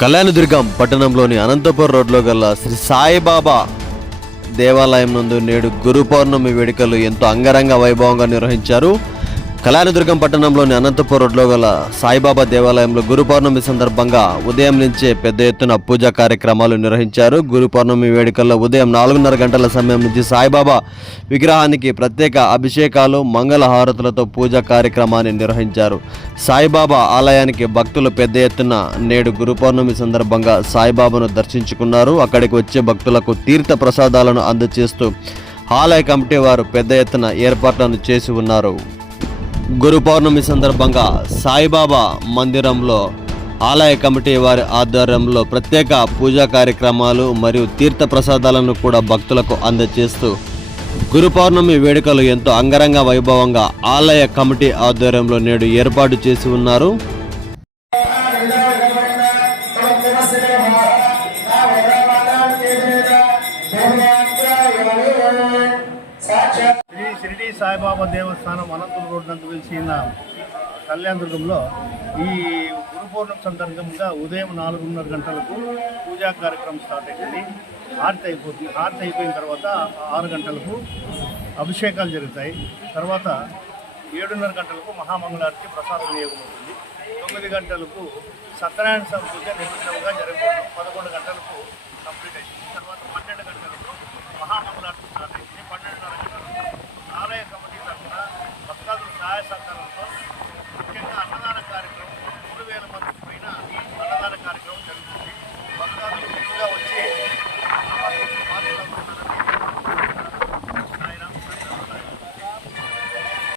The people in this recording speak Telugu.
కళ్యాణదుర్గం పట్టణంలోని అనంతపురం రోడ్లో గల శ్రీ సాయిబాబా దేవాలయం నందు నేడు గురు పౌర్ణమి వేడుకలు ఎంతో అంగరంగ వైభవంగా నిర్వహించారు. కళ్యాణదుర్గం పట్టణంలోని అనంతపురం రోడ్లో గల సాయిబాబా దేవాలయంలో గురు పౌర్ణమి సందర్భంగా ఉదయం నుంచే పెద్ద ఎత్తున పూజా కార్యక్రమాలు నిర్వహించారు. గురు పౌర్ణమి వేడుకల్లో ఉదయం నాలుగున్నర గంటల సమయం నుంచి సాయిబాబా విగ్రహానికి ప్రత్యేక అభిషేకాలు మంగళ హారతులతో పూజా కార్యక్రమాన్ని నిర్వహించారు. సాయిబాబా ఆలయానికి భక్తులు పెద్ద ఎత్తున నేడు గురు పౌర్ణమి సందర్భంగా సాయిబాబాను దర్శించుకున్నారు. అక్కడికి వచ్చే భక్తులకు తీర్థ ప్రసాదాలను అందజేస్తూ ఆలయ కమిటీ వారు పెద్ద ఎత్తున ఏర్పాట్లను చేసి ఉన్నారు. గురు పౌర్ణమి సందర్భంగా సాయిబాబా మందిరంలో ఆలయ కమిటీ వారి ఆధ్వర్యంలో ప్రత్యేక పూజా కార్యక్రమాలు మరియు తీర్థ ప్రసాదాలను కూడా భక్తులకు అందజేస్తూ గురు పౌర్ణమి వేడుకలు ఎంతో అంగరంగ వైభవంగా ఆలయ కమిటీ ఆధ్వర్యంలో నేడు ఏర్పాటు చేసి ఉన్నారు. షిరిడి సాయిబాబా దేవస్థానం అనంతపురం రోడ్ నందు వెలిసిన కళ్యాణదుర్గంలో ఈ గురు పౌర్ణమి సందర్భంగా ఉదయం నాలుగున్నర గంటలకు పూజా కార్యక్రమం స్టార్ట్ అయింది హారతి అయిపోతుంది. హారతి అయిపోయిన తర్వాత ఆరు గంటలకు అభిషేకాలు జరుగుతాయి. తర్వాత ఏడున్నర గంటలకు మహామంగళారికి ప్రసాద వినియోగం అవుతుంది. తొమ్మిది గంటలకు సత్యనారాయణ స్వామి పూజ నిర్విఘ్నంగా జరుగుతుంది పదకొండు గంటలకు కంప్లీట్ అయింది ముఖ్యంగా అన్నదాన కార్యక్రమం మూడు వేల మంది పైన అన్నదాన కార్యక్రమం జరుగుతుంది.